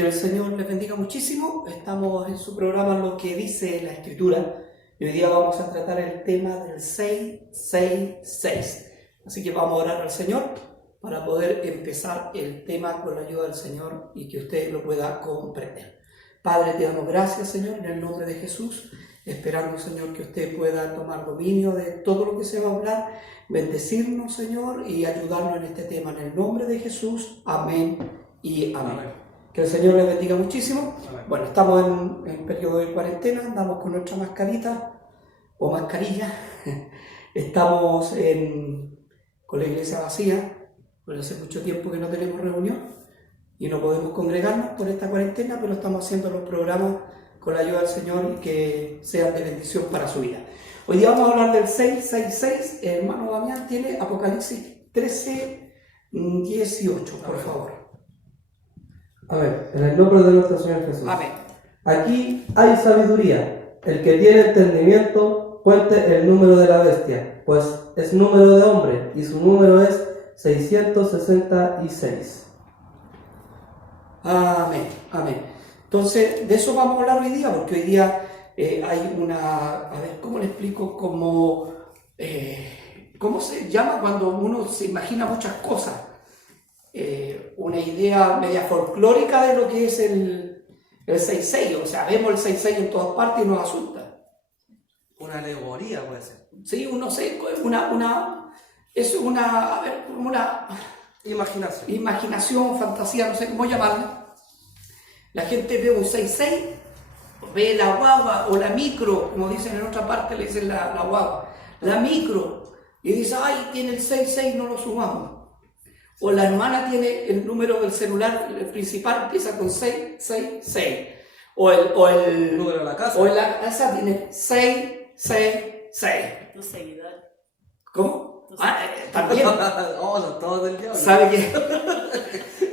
Que el Señor les bendiga muchísimo. Estamos en su programa Lo que dice la Escritura. Y hoy día vamos a tratar el tema del 666. Así que vamos a orar al Señor para poder empezar el tema con la ayuda del Señor y que usted lo pueda comprender. Padre, te damos gracias, Señor, en el nombre de Jesús, esperando, Señor, que usted pueda tomar dominio de todo lo que se va a hablar, bendecirnos, Señor, y ayudarnos en este tema. En el nombre de Jesús, amén y amén. Que el Señor les bendiga muchísimo. Amén. Bueno, estamos en periodo de cuarentena, andamos con nuestra mascarita o mascarilla. Estamos con la iglesia vacía, porque hace mucho tiempo que no tenemos reunión y no podemos congregarnos por esta cuarentena, pero estamos haciendo los programas con la ayuda del Señor y que sean de bendición para su vida. Hoy día vamos a hablar del 666. El hermano Damián tiene Apocalipsis 13, 18, por favor. Amén. En el nombre de nuestro Señor Jesús. Amén. Aquí hay sabiduría. El que tiene entendimiento, cuente el número de la bestia, pues es número de hombre y su número es 666. Amén, amén. Entonces, de eso vamos a hablar hoy día, porque hoy día hay una, a ver, ¿cómo le explico? Como, ¿cómo se llama cuando uno se imagina muchas cosas? Una idea media folclórica de lo que es el 66, o sea, vemos el 66 en todas partes y nos asusta. Una alegoría puede ser. Sí, uno sé, eso es una, a ver, como una imaginación, fantasía, no sé cómo llamarla. La gente ve un 66, ve la guagua o la micro, como dicen en otra parte, le dicen la guagua, la micro, y dice, ay, tiene el 66, no lo sumamos. O la hermana tiene el número del celular, el principal empieza con 666. O el número de la casa. O en la casa tiene 666. Tus seguidores. ¿Cómo? También. Oh, son todos del diablo. ¿Sabe qué?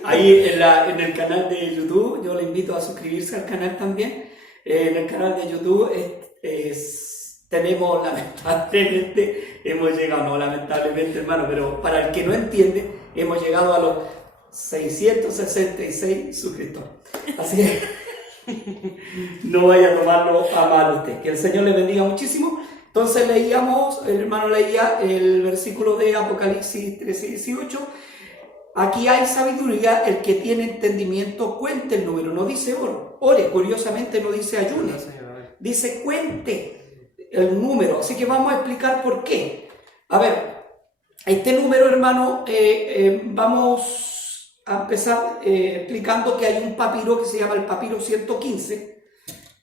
Ahí en el canal de YouTube, yo le invito a suscribirse al canal también. En el canal de YouTube tenemos, lamentablemente, hemos llegado, no lamentablemente, hermano, pero para el que no entiende, hemos llegado a los 666 suscriptores. Así que no vaya a tomarlo a mal usted. Que el Señor le bendiga muchísimo. Entonces el hermano leía el versículo de Apocalipsis 13, 18. Aquí hay sabiduría, el que tiene entendimiento cuente el número. No dice ore, curiosamente no dice ayune. Dice cuente el número. Así que vamos a explicar por qué. A ver, este número, hermano, vamos a empezar explicando que hay un papiro que se llama el papiro 115.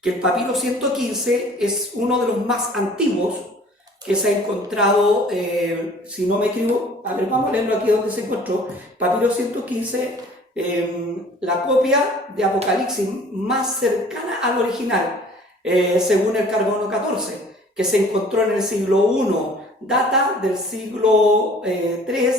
Que el papiro 115 es uno de los más antiguos que se ha encontrado, si no me equivoco, a ver, vamos a leerlo aquí donde se encontró. Papiro 115, la copia de Apocalipsis más cercana al original, según el carbono 14, que se encontró en el siglo I, data del siglo III,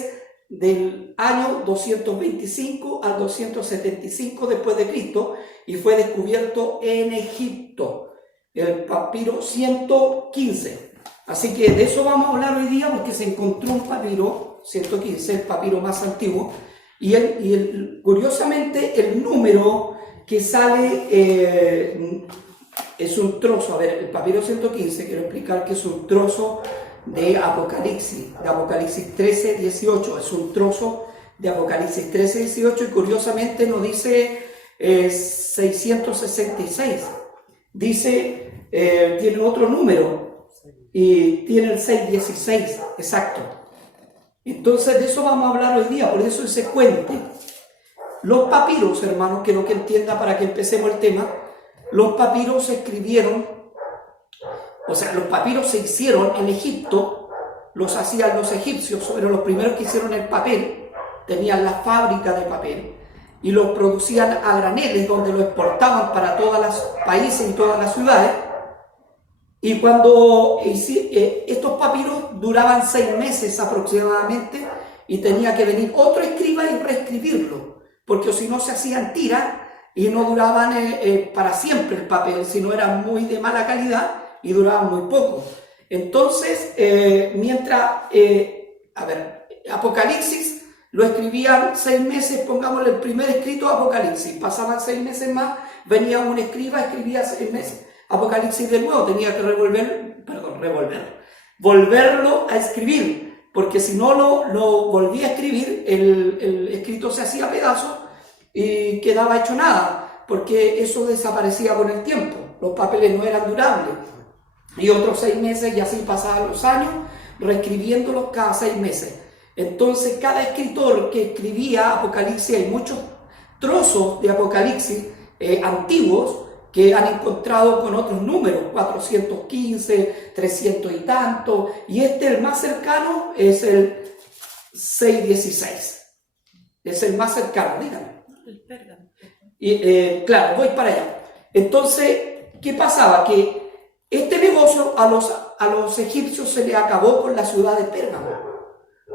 del año 225 al 275 después de Cristo, y fue descubierto en Egipto, el papiro 115. Así que de eso vamos a hablar hoy día, porque se encontró un papiro 115, el papiro más antiguo, y curiosamente el número que sale es un trozo. A ver, el papiro 115, quiero explicar que es un trozo de Apocalipsis 13, 18, es un trozo de Apocalipsis 13, 18, y curiosamente no dice 666, dice, tiene otro número, y tiene el 616, exacto. Entonces de eso vamos a hablar hoy día, por eso es secuente. Los papiros, hermanos, quiero que entienda para que empecemos el tema. Los papiros se escribieron, o sea, los papiros se hicieron en Egipto, los hacían los egipcios, pero los primeros que hicieron el papel, tenían la fábrica de papel, y los producían a graneles, donde lo exportaban para todos los países y todas las ciudades. Y cuando estos papiros duraban 6 meses aproximadamente, y tenía que venir otro escriba y reescribirlo, porque si no se hacían tiras y no duraban para siempre el papel, sino eran muy de mala calidad y duraban muy poco. Entonces, Apocalipsis lo escribían 6 meses, pongámosle el primer escrito Apocalipsis, pasaban 6 meses más, venía un escriba, escribía 6 meses Apocalipsis de nuevo, tenía que volverlo a escribir, porque si no lo volvía a escribir, el escrito se hacía pedazos y quedaba hecho nada, porque eso desaparecía con el tiempo, los papeles no eran durables. Y otros 6 meses, y así pasaban los años, reescribiéndolos cada 6 meses. Entonces, cada escritor que escribía Apocalipsis, hay muchos trozos de Apocalipsis antiguos que han encontrado con otros números, 415, 300 y tanto, y el más cercano es el 616. Es el más cercano, díganme. El Pérgamo. Y, claro, voy para allá. Entonces, ¿qué pasaba? Que este negocio a los egipcios se les acabó con la ciudad de Pérgamo,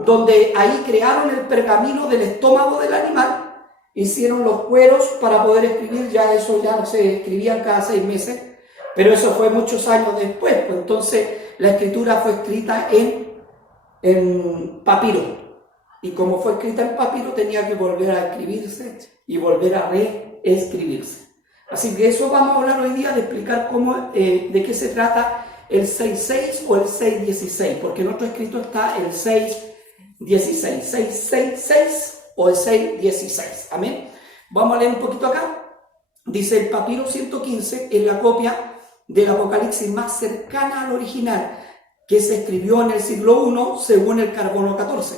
donde ahí crearon el pergamino del estómago del animal, hicieron los cueros para poder escribir, ya eso ya no se escribían cada 6 meses, pero eso fue muchos años después, pues entonces la escritura fue escrita en papiro, y como fue escrita en papiro tenía que volver a escribirse y volver a reescribirse. Así que eso vamos a hablar hoy día, de explicar de qué se trata el 6.6 o el 6.16, porque en otro escrito está el 6.16, 6.6.6 o el 6.16, amén. Vamos a leer un poquito acá. Dice: el papiro 115 es la copia del Apocalipsis más cercana al original, que se escribió en el siglo I según el carbono 14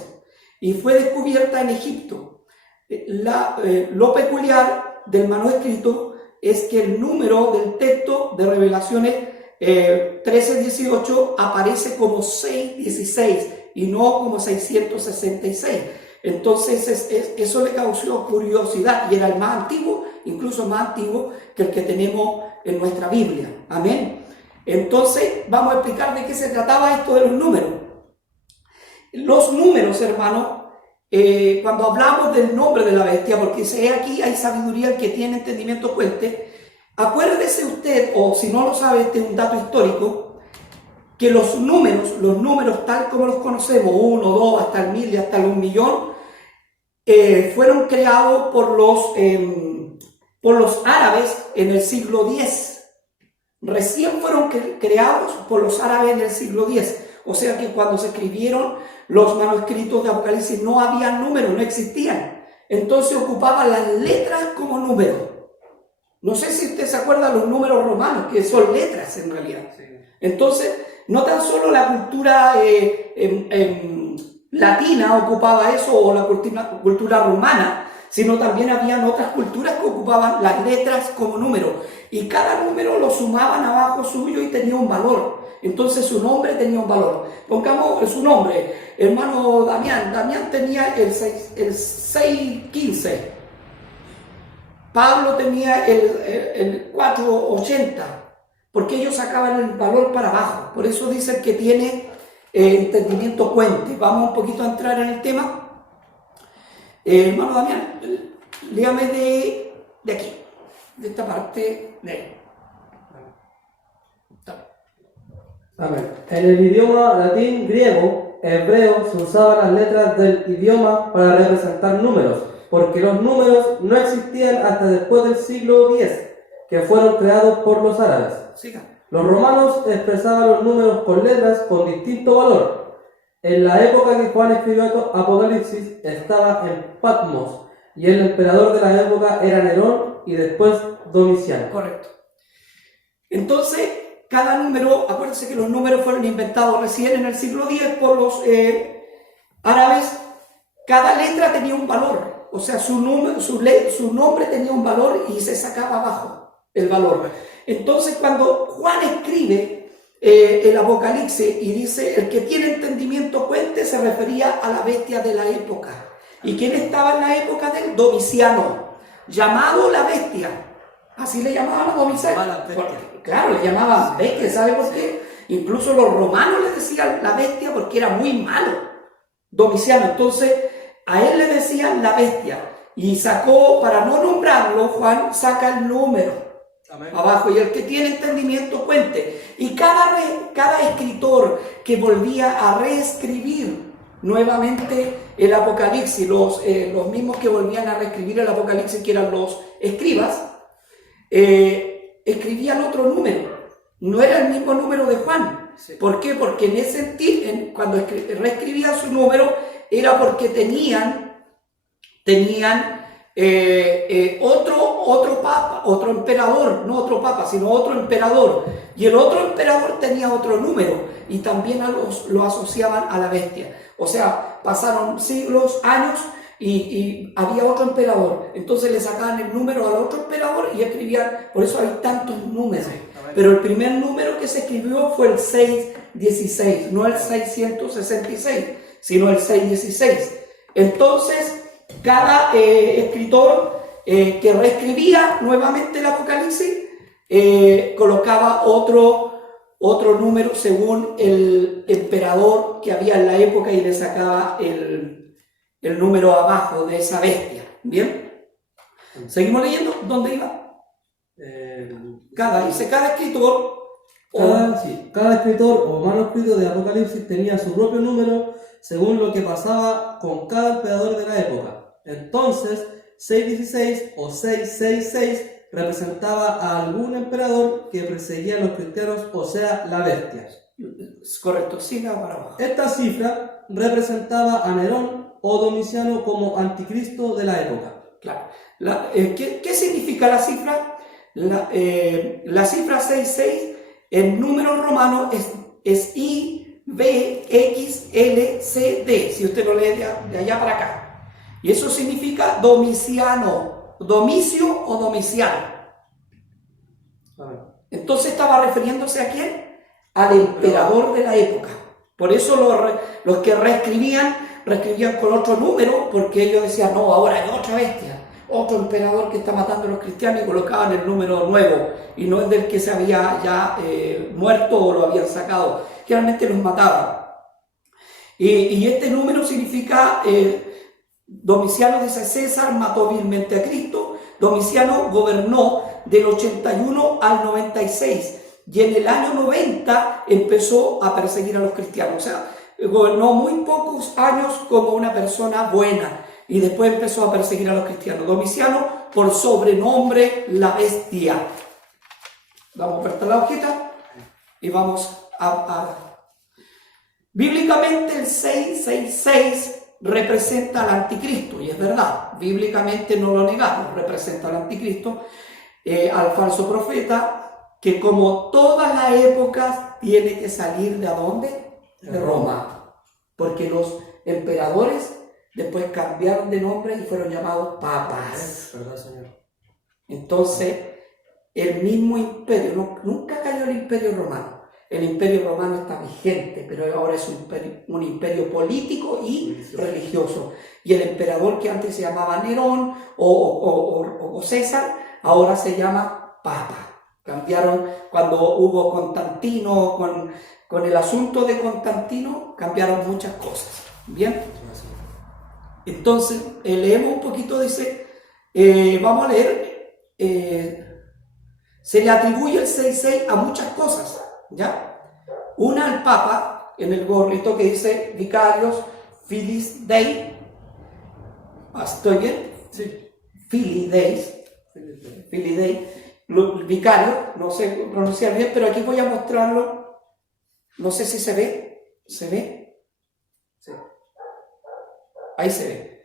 y fue descubierta en Egipto. Lo peculiar del manuscrito es que el número del texto de Revelaciones 13:18 aparece como 6:16 y no como 666. Entonces eso le causó curiosidad, y era el más antiguo, incluso más antiguo que el que tenemos en nuestra Biblia. Amén. Entonces vamos a explicar de qué se trataba esto de los números. Los números, hermanos, cuando hablamos del nombre de la bestia, porque si aquí hay sabiduría, el que tiene entendimiento cuente. Acuérdese usted, o si no lo sabe, este es un dato histórico, que los números tal como los conocemos, 1, 2, hasta el 1000 y hasta el 1.000.000, fueron creados por los árabes en el siglo X. Recién fueron creados por los árabes en el siglo X. O sea que cuando se escribieron los manuscritos de Apocalipsis no había números, no existían. Entonces ocupaban las letras como números. No sé si usted se acuerda de los números romanos, que son letras en realidad. Sí. Entonces, no tan solo la cultura latina ocupaba eso, o la cultura romana, sino también habían otras culturas que ocupaban las letras como números. Y cada número lo sumaban abajo suyo y tenía un valor. Entonces su nombre tenía un valor. Pongamos su nombre, hermano Damián. Damián tenía el 615. Pablo tenía el 480, porque ellos sacaban el valor para abajo. Por eso dicen que tiene entendimiento cuente. Vamos un poquito a entrar en el tema. Hermano Damián, léame de aquí, de esta parte de ahí. Amén. En el idioma latín, griego, hebreo, se usaban las letras del idioma para representar números, porque los números no existían hasta después del siglo X, que fueron creados por los árabes. Siga. Los romanos expresaban los números con letras con distinto valor. En la época que Juan escribió Apocalipsis estaba en Patmos, y el emperador de la época era Nerón y después Domiciano. Correcto. Entonces, cada número, acuérdense que los números fueron inventados recién en el siglo X por los árabes. Cada letra tenía un valor, o sea, su nombre tenía un valor y se sacaba abajo el valor. Entonces, cuando Juan escribe el Apocalipsis y dice: el que tiene entendimiento cuente, se refería a la bestia de la época. ¿Y quién estaba en la época del Domiciano? Llamado la bestia. Así le llamaban a Domiciano. Claro, le llamaban bestia. ¿Sabe por qué? Incluso los romanos le decían la bestia porque era muy malo. Domiciano. Entonces, a él le decían la bestia. Y sacó, para no nombrarlo, Juan saca el número. Amén. Abajo, y el que tiene entendimiento cuente. Y cada escritor que volvía a reescribir nuevamente el Apocalipsis, los mismos que volvían a reescribir el Apocalipsis, que eran los escribas, escribían otro número, no era el mismo número de Juan. Sí. ¿Por qué? Porque en ese sentido, cuando reescribían su número, era porque tenían otro papa, otro emperador, no otro papa, sino otro emperador, y el otro emperador tenía otro número, y también lo asociaban a la bestia. O sea, pasaron siglos, años, y había otro emperador, entonces le sacaban el número al otro emperador y escribían, por eso hay tantos números. Pero el primer número que se escribió fue el 616, no el 666, sino el 616. Entonces, cada escritor que reescribía nuevamente el Apocalipsis colocaba otro número según el emperador que había en la época y le sacaba el número abajo de esa bestia. ¿Bien? ¿Seguimos leyendo? ¿Dónde iba? Cada escritor Cada escritor o manuscrito de Apocalipsis tenía su propio número según lo que pasaba con cada emperador de la época. Entonces, 616 o 666 representaba a algún emperador que perseguía a los cristianos, o sea, la bestia. Correcto, siga para abajo. Esta cifra representaba a Nerón o Domiciano como anticristo de la época. Claro. ¿Qué significa la cifra? La cifra 66 en números romanos es IBXLCD, si usted lo lee de allá para acá. Y eso significa Domiciano, Domicio o Domiciano. Entonces estaba refiriéndose ¿a quién? Al emperador de la época. Por eso los que reescribían con otro número, porque ellos decían, no, ahora hay otra bestia, otro emperador que está matando a los cristianos, y colocaban el número nuevo, y no es del que se había ya muerto o lo habían sacado. Generalmente los mataban. Y este número significa, Domiciano, dice, César mató vilmente a Cristo. Domiciano gobernó del 81 al 96, y en el año 90 empezó a perseguir a los cristianos. O sea, gobernó muy pocos años como una persona buena, y después empezó a perseguir a los cristianos. Domiciano, por sobrenombre, la bestia. Vamos a apretar la hojita y vamos Bíblicamente el 666 representa al anticristo, y es verdad, bíblicamente no lo negamos, representa al anticristo, al falso profeta, que como todas las épocas tiene que salir ¿de dónde? De Roma, porque los emperadores después cambiaron de nombre y fueron llamados papas. ¿Verdad, Señor? Entonces, el mismo imperio, nunca cayó el imperio romano. El imperio romano está vigente, pero ahora es un imperio político y religioso. Y el emperador que antes se llamaba Nerón o César, ahora se llama Papa. Cambiaron cuando hubo Constantino, con el asunto de Constantino, cambiaron muchas cosas. ¿Bien? Entonces, leemos un poquito, dice, vamos a leer, se le atribuye el 66 a muchas cosas. ¿Ya? Una al Papa, en el gorrito que dice Vicarios Filis Dei. ¿Estoy bien? Sí. Filii Dei. Vicario, no sé pronunciar bien, pero aquí voy a mostrarlo. No sé si se ve. ¿Se ve? Sí. Ahí se ve.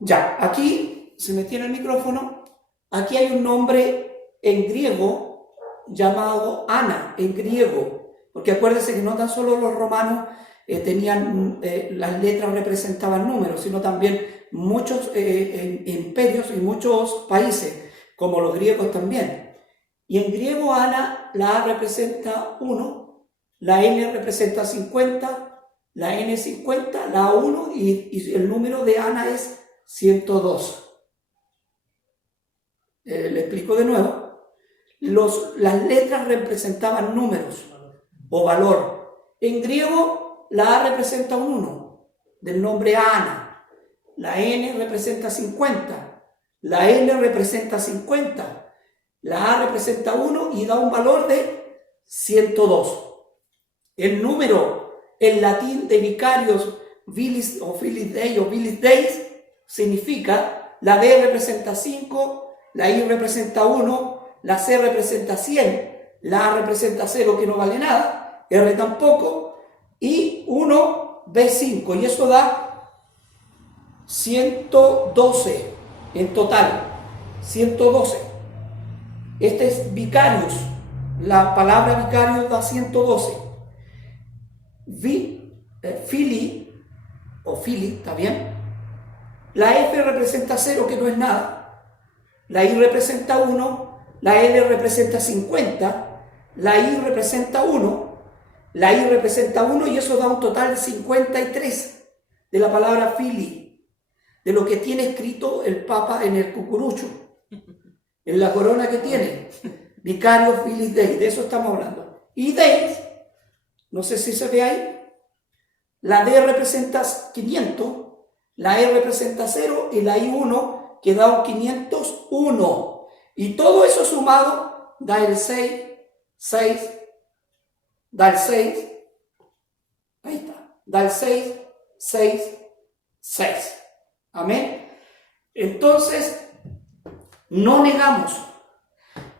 Ya, aquí se me tiene el micrófono. Aquí hay un nombre en griego llamado Ana, en griego, porque acuérdense que no tan solo los romanos tenían, las letras representaban números, sino también muchos imperios y muchos países, como los griegos también. Y en griego Ana, la A representa 1, la N representa 50, la N 50, la A 1, y el número de Ana es 102. Le explico de nuevo. Las letras representaban números o valor. En griego, la A representa un 1, del nombre Ana. La N representa 50. La L representa 50. La A representa 1 y da un valor de 102. El número en latín de Vicarios Vilis o Philis Dei o Vilis Deis significa, la D representa 5, la I representa 1, la C representa 100, la A representa 0 que no vale nada, R tampoco, y 1, B5, y eso da 112 en total, 112. Este es vicarios, la palabra vicarios da 112. Fili, o Fili, ¿está bien? La F representa 0, que no es nada, la I representa 1, la L representa 50, la I representa 1, la I representa 1 y eso da un total de 53 de la palabra Fili, de lo que tiene escrito el Papa en el cucurucho, en la corona que tiene, Vicario Filis Dei, de eso estamos hablando. Y Deis, no sé si se ve ahí, la D representa 500, la E representa 0 y la I 1, que da un 501. Y todo eso sumado da el 6, da el 6, ahí está, da el 6, 6, 6. Amén. Entonces, no negamos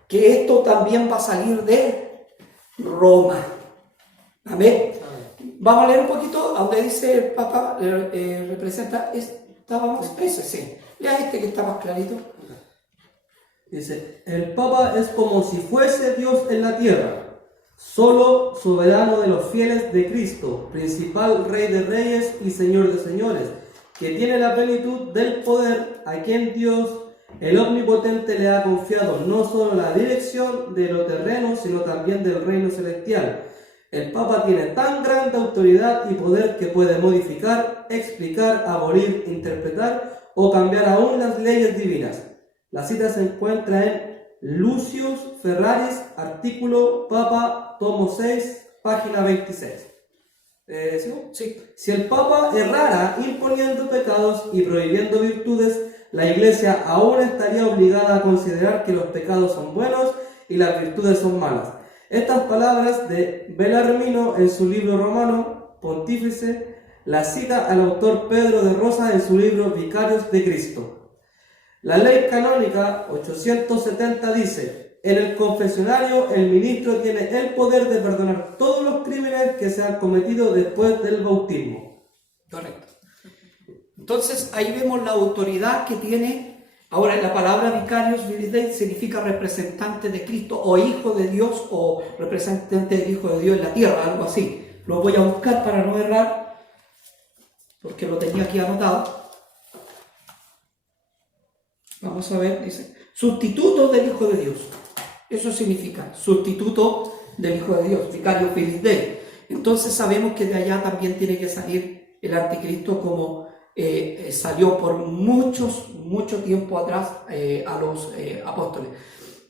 que esto también va a salir de Roma. Amén. Vamos a leer un poquito a donde dice el Papa representa, estábamos, ese sí, lea este que está más clarito. Dice, el Papa es como si fuese Dios en la tierra, solo soberano de los fieles de Cristo, principal Rey de reyes y Señor de señores, que tiene la plenitud del poder, a quien Dios, el Omnipotente, le ha confiado no solo la dirección de lo terreno, sino también del reino celestial. El Papa tiene tan grande autoridad y poder que puede modificar, explicar, abolir, interpretar o cambiar aún las leyes divinas. La cita se encuentra en Lucius Ferraris, artículo Papa, tomo 6, página 26. Sí. Si el Papa errara imponiendo pecados y prohibiendo virtudes, la Iglesia aún estaría obligada a considerar que los pecados son buenos y las virtudes son malas. Estas palabras de Bellarmino en su libro Romano Pontífice las cita al autor Pedro de Rosa en su libro Vicarios de Cristo. La ley canónica 870 dice: en el confesionario el ministro tiene el poder de perdonar todos los crímenes que se han cometido después del bautismo. Correcto. Entonces ahí vemos la autoridad que tiene. Ahora, la palabra vicarios significa representante de Cristo o hijo de Dios o representante del Hijo de Dios en la tierra, algo así. Lo voy a buscar para no errar, porque lo tenía aquí anotado. Vamos a ver, dice, sustituto del Hijo de Dios. Eso significa sustituto del Hijo de Dios, vicario Filis Dei. Entonces sabemos que de allá también tiene que salir el anticristo como salió por mucho tiempo atrás a los apóstoles.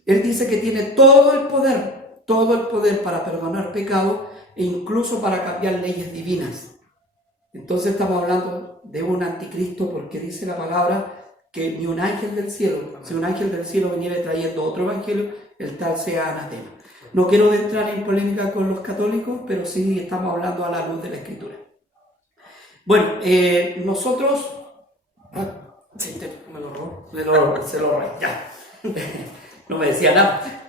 Él dice que tiene todo el poder para perdonar pecados e incluso para cambiar leyes divinas. Entonces estamos hablando de un anticristo porque dice la palabra que ni un ángel del cielo, si un ángel del cielo viniera trayendo otro evangelio, el tal sea anatema. No quiero entrar en polémica con los católicos, pero sí estamos hablando a la luz de la Escritura. Bueno, nosotros... Me lo robó. Se lo robé, ya. No me decía nada.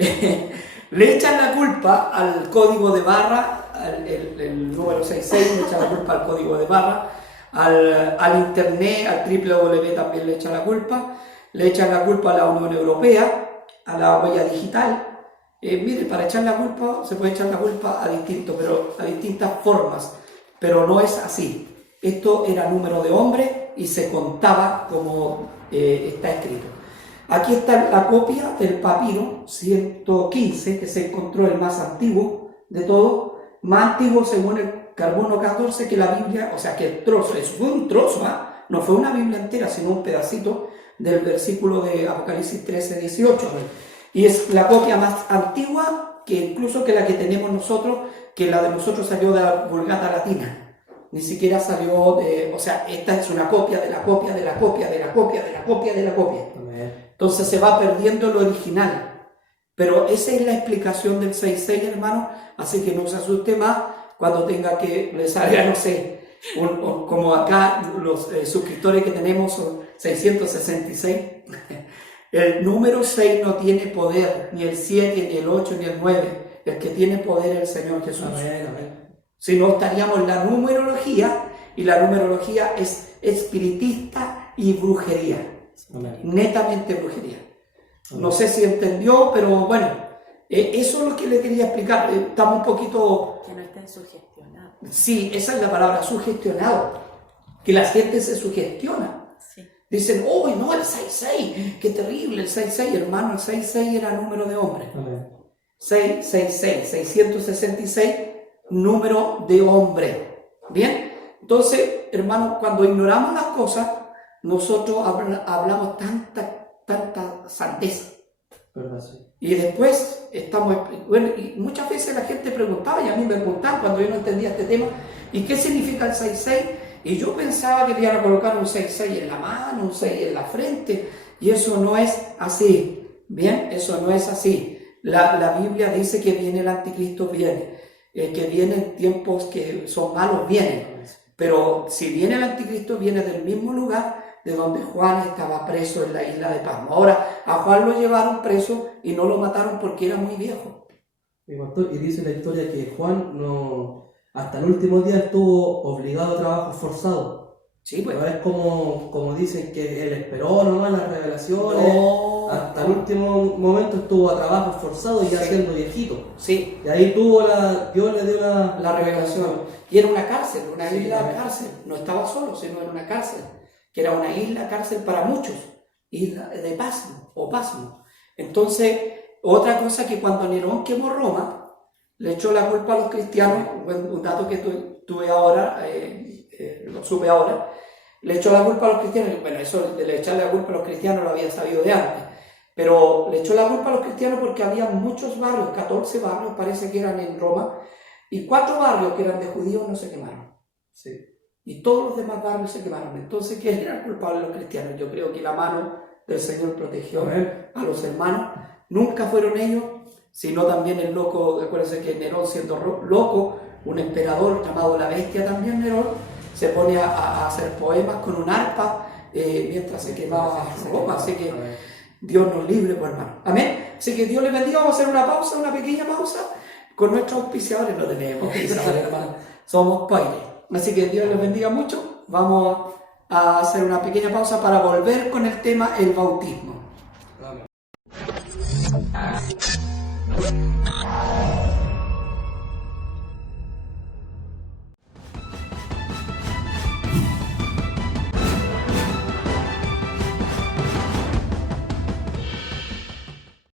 Le echan la culpa al código de barra, el número 66, le echan la culpa al código de barra, al internet, al www también le echan la culpa, le echan la culpa a la Unión Europea, a la huella digital. Mire, para echar la culpa, se puede echar la culpa a distintas formas, pero no es así. Esto era número de hombre y se contaba como está escrito. Aquí está la copia del papiro 115, que se encontró el más antiguo de todo, más antiguo según el carbono 14 que la Biblia, o sea que el trozo, eso fue un trozo, no fue una Biblia entera, sino un pedacito del versículo de Apocalipsis 13, 18. Y es la copia más antigua que incluso que la que tenemos nosotros, que la de nosotros salió de la Vulgata Latina. Ni siquiera salió de, o sea, esta es una copia de la copia de la copia de la copia de la copia de la copia. Entonces se va perdiendo lo original. Pero esa es la explicación del 6.6, hermano. Así que no se asuste más cuando tenga que le salga, no sé, como acá los suscriptores que tenemos son 666, el número 6 no tiene poder, ni el 7, ni el 8, ni el 9. El que tiene poder es el Señor Jesús. Amén, amén. Si no, estaríamos en la numerología, y la numerología es espiritista y brujería, Amén. netamente brujería. Amén. No sé si entendió, pero bueno, eso es lo que le quería explicar. Estamos un poquito... Que no estén sugestionados. Sí, esa es la palabra, sugestionado. Que la gente se sugestiona. Sí. Dicen, oh, no, el 66, qué terrible, el 66, hermano, el 66 era número de hombre. Amén. 666, 666, número de hombre. ¿Bien? Entonces, hermano, cuando ignoramos las cosas, nosotros hablamos tanta santeza. ¿Verdad? Sí. Y después estamos, bueno, y muchas veces la gente preguntaba, y a mí me preguntaban cuando yo no entendía este tema, ¿y qué significa el 66? Y yo pensaba que le iban a colocar un 66 en la mano, un 6 en la frente, y eso no es así. Bien, eso no es así. La Biblia dice que viene el anticristo, que vienen tiempos que son malos, vienen. Pero si viene el anticristo, viene del mismo lugar de donde Juan estaba preso en la isla de Patmos. Ahora, a Juan lo llevaron preso y no lo mataron porque era muy viejo. Y, pastor, y dice la historia que Juan hasta el último día estuvo obligado a trabajo forzado. Sí, pues. No es como dicen que él esperó nomás las revelaciones. No. Hasta el último momento estuvo a trabajo forzado y ya Sí. siendo viejito. Sí, Y ahí Dios le dio la revelación. Y era una cárcel, una Sí, isla amén. cárcel. No estaba solo, sino era una cárcel. Que era una isla cárcel para muchos. Isla de pasmo o pasmo. Entonces, otra cosa que cuando Nerón quemó Roma, le echó la culpa a los cristianos, un dato que tuve ahora, lo supe ahora, le echó la culpa a los cristianos. Bueno, eso de echarle la culpa a los cristianos lo había sabido de antes. Pero le echó la culpa a los cristianos porque había muchos barrios, 14 barrios parece que eran en Roma, y 4 barrios que eran de judíos no se quemaron. Sí. Y todos los demás barrios se quemaron. Entonces, ¿quién era el culpable de los cristianos? Yo creo que la mano del Señor protegió Amén. a los hermanos. Nunca fueron ellos, sino también el loco. Acuérdense que Nerón, siendo loco, un emperador llamado la Bestia también, Nerón, se pone a hacer poemas con un arpa mientras se quemaba Roma. Así que Amén. Dios nos libre, pues, hermano. Amén. Así que Dios les bendiga. Vamos a hacer una pausa, una pequeña pausa. Con nuestros auspiciadores no tenemos auspiciadores, hermano. Somos Paine. Así que Dios les bendiga mucho. Vamos a hacer una pequeña pausa para volver con el tema el bautismo. Amén.